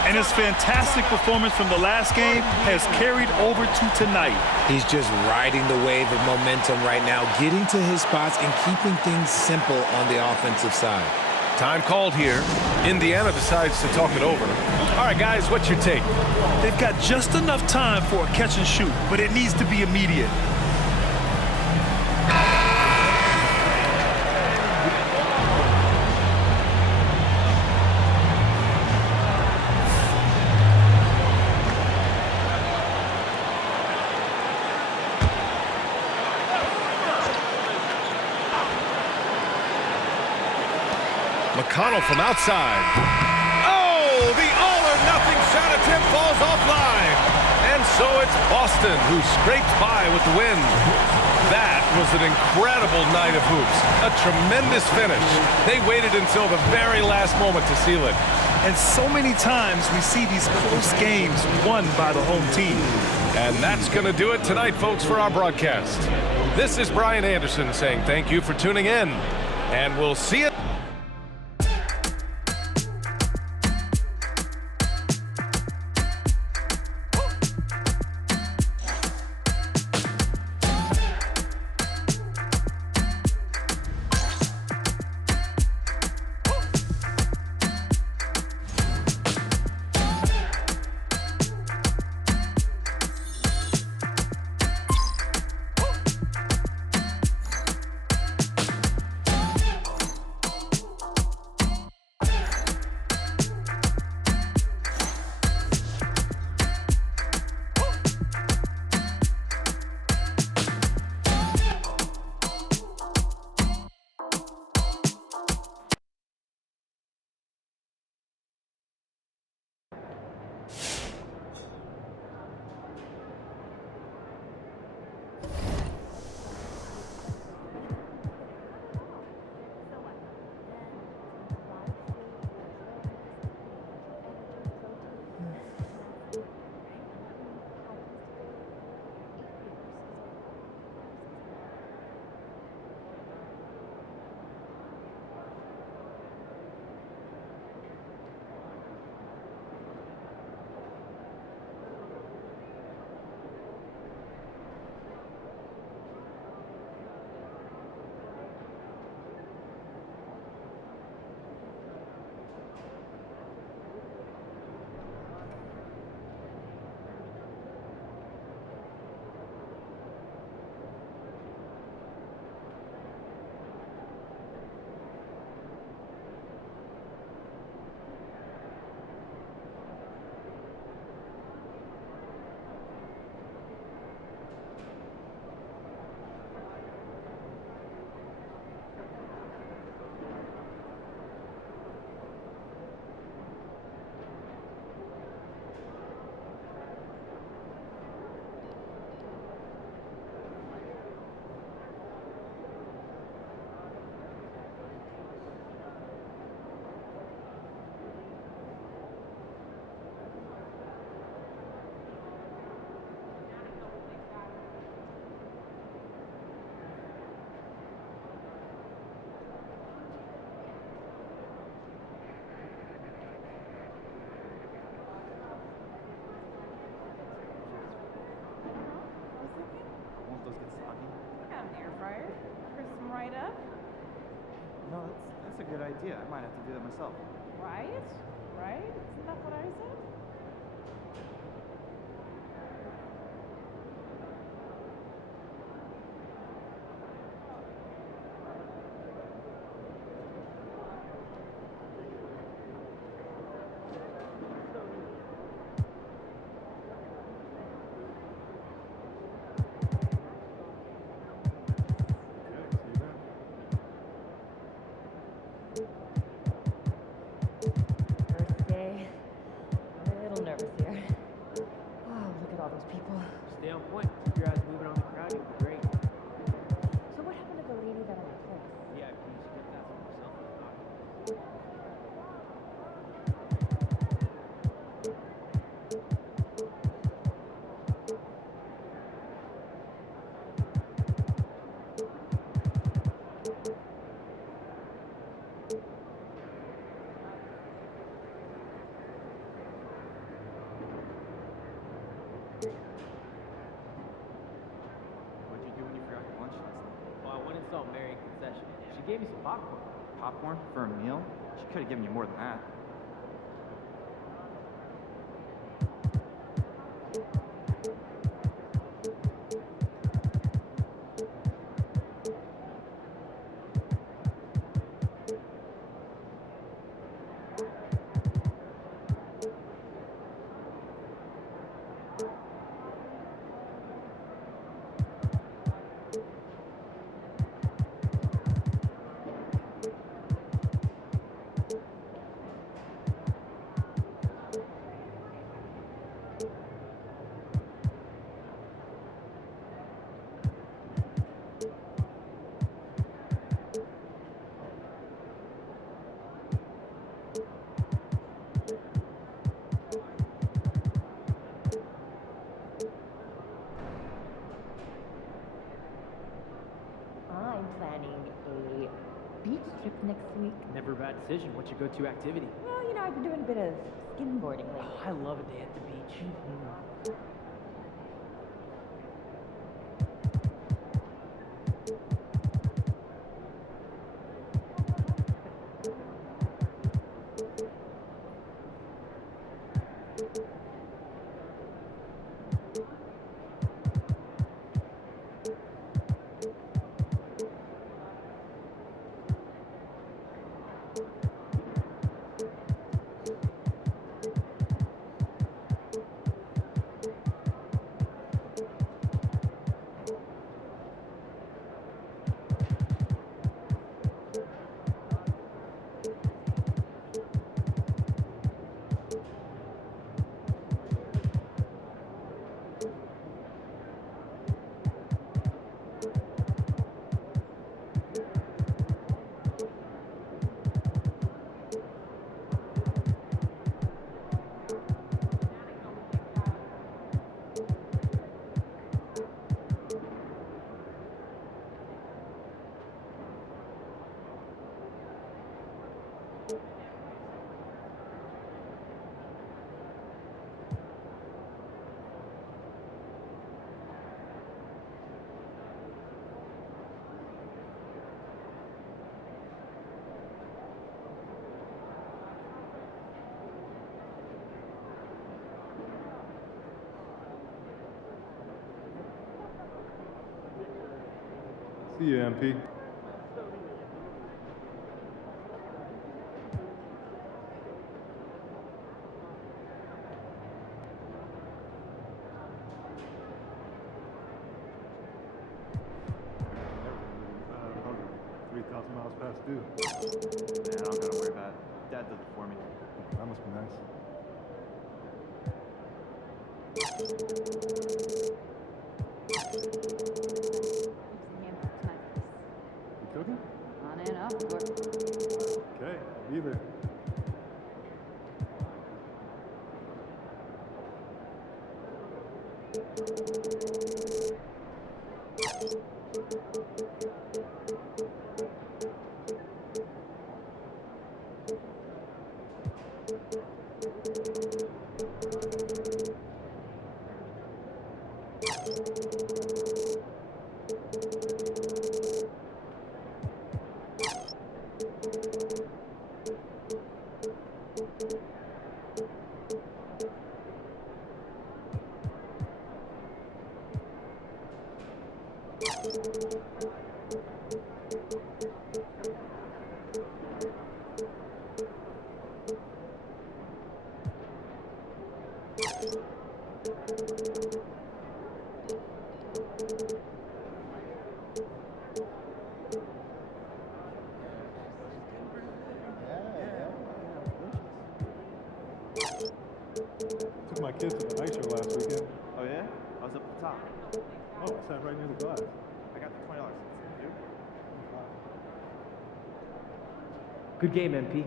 And his fantastic performance from the last game has carried over to tonight. He's just riding the wave of momentum right now, getting to his spots and keeping things simple on the offensive side. Time called here. Indiana decides to talk it over. All right, guys, what's your take? They've got just enough time for a catch and shoot, but it needs to be immediate. McConnell from outside. Oh, the all-or-nothing shot attempt falls offline. And so it's Boston who scraped by with the win. That was an incredible night of hoops. A tremendous finish. They waited until the very last moment to seal it. And so many times we see these close games won by the home team. And that's going to do it tonight, folks, for our broadcast. This is Brian Anderson saying thank you for tuning in. And we'll see you. No, that's a good idea. I might have to do that myself. Right? Right? Isn't that what I said? What'd you do when you forgot your lunch last night? Well, I went and saw Mary in concession. She gave me some popcorn. Popcorn for a meal? She could have given you more than that. I'm planning a beach trip next week. Never a bad decision. What's your go-to activity? Well, you know, I've been doing a bit of skimboarding lately. Oh, I love a day at the beach. See you, MP. Probably 3,000 miles past due. Man, I don't gotta worry about it. Dad does it for me. That must be nice. You cooking? On and up. Okay, I'll be there. Took my kids to the night show last weekend. Oh yeah? I was up at the top. Oh, I sat right near the glass. I got the $20. You? Good game, MP.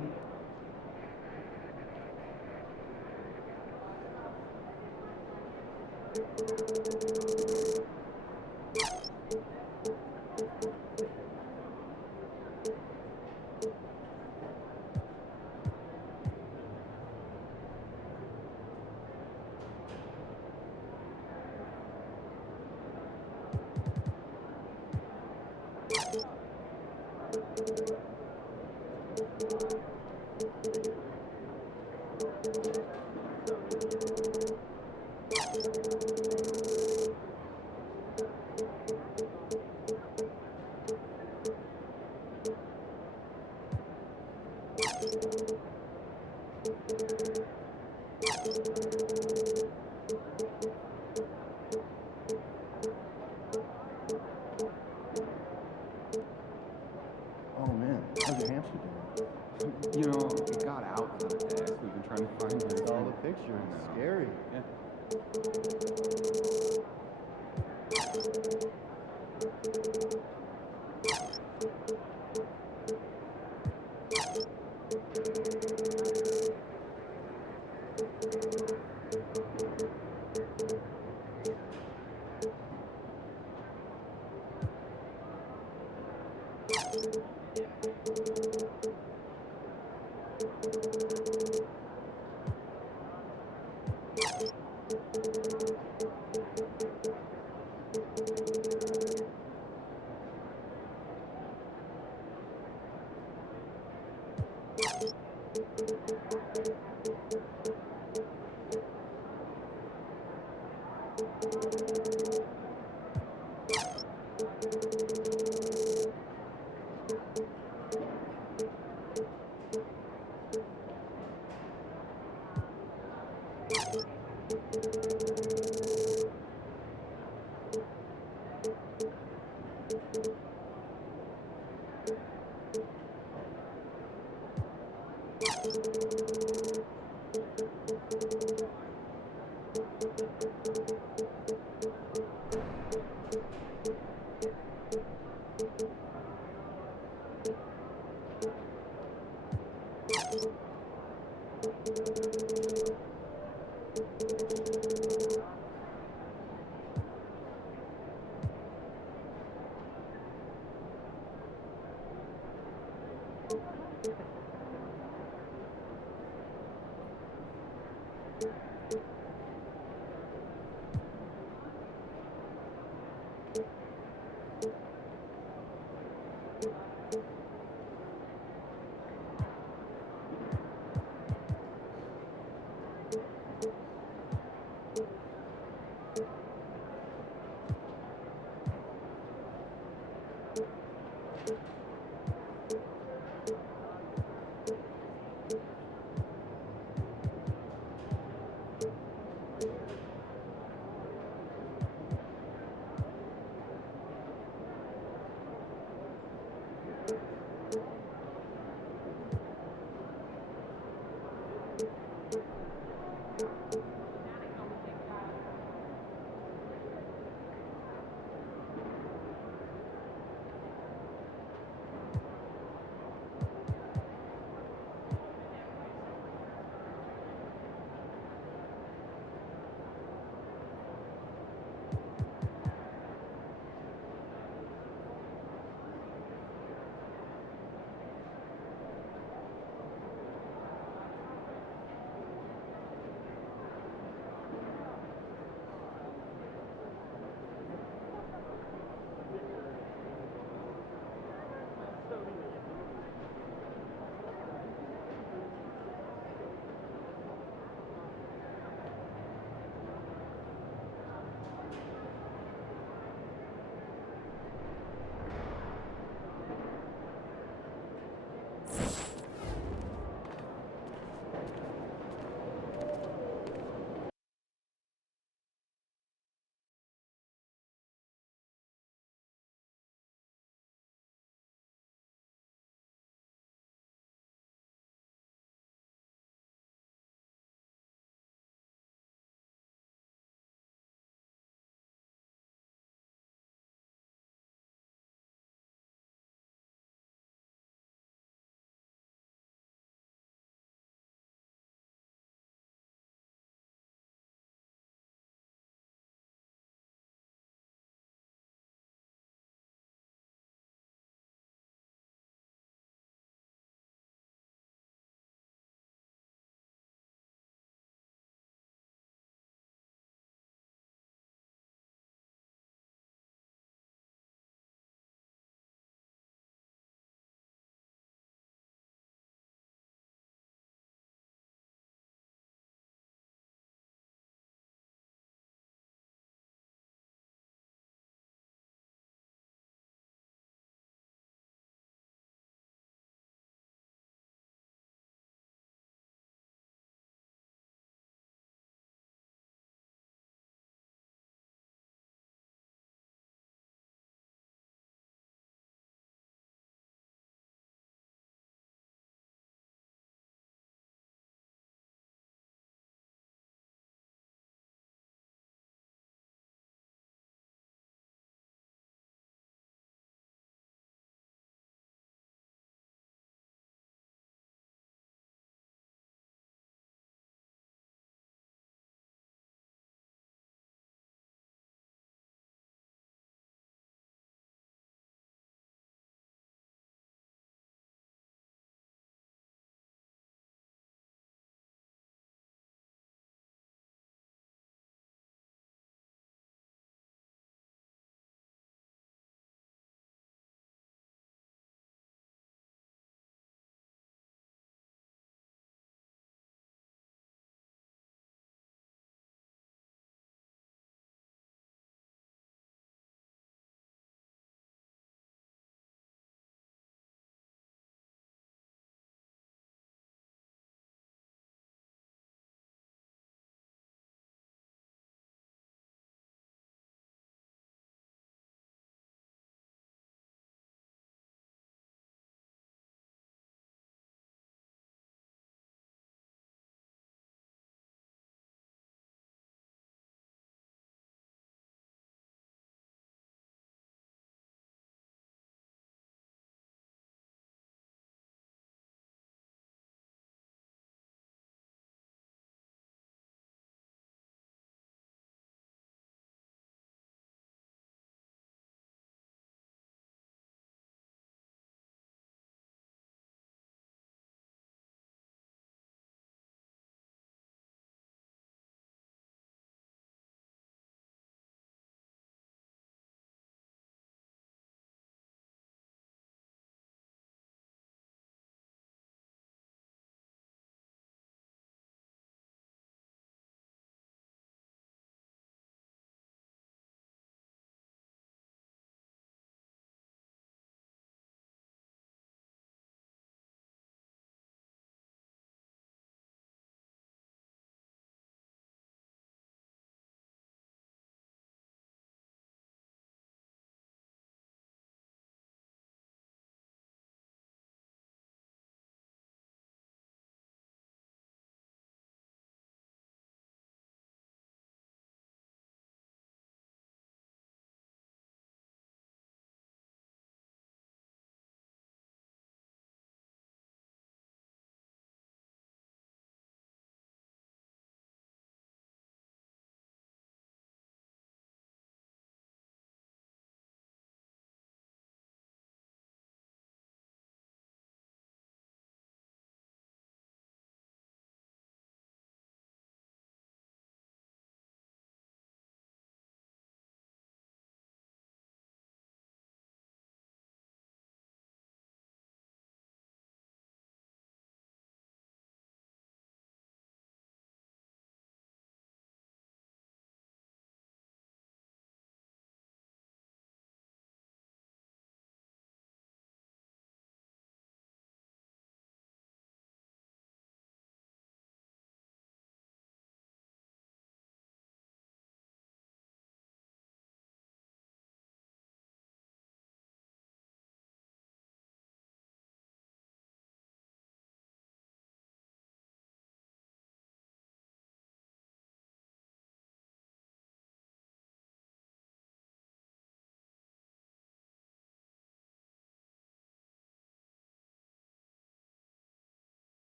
Oh man, how's your hamster doing? You know, it got out the other day. So we've been trying to find it. It's all the pictures. It's scary. Yeah. Thank you.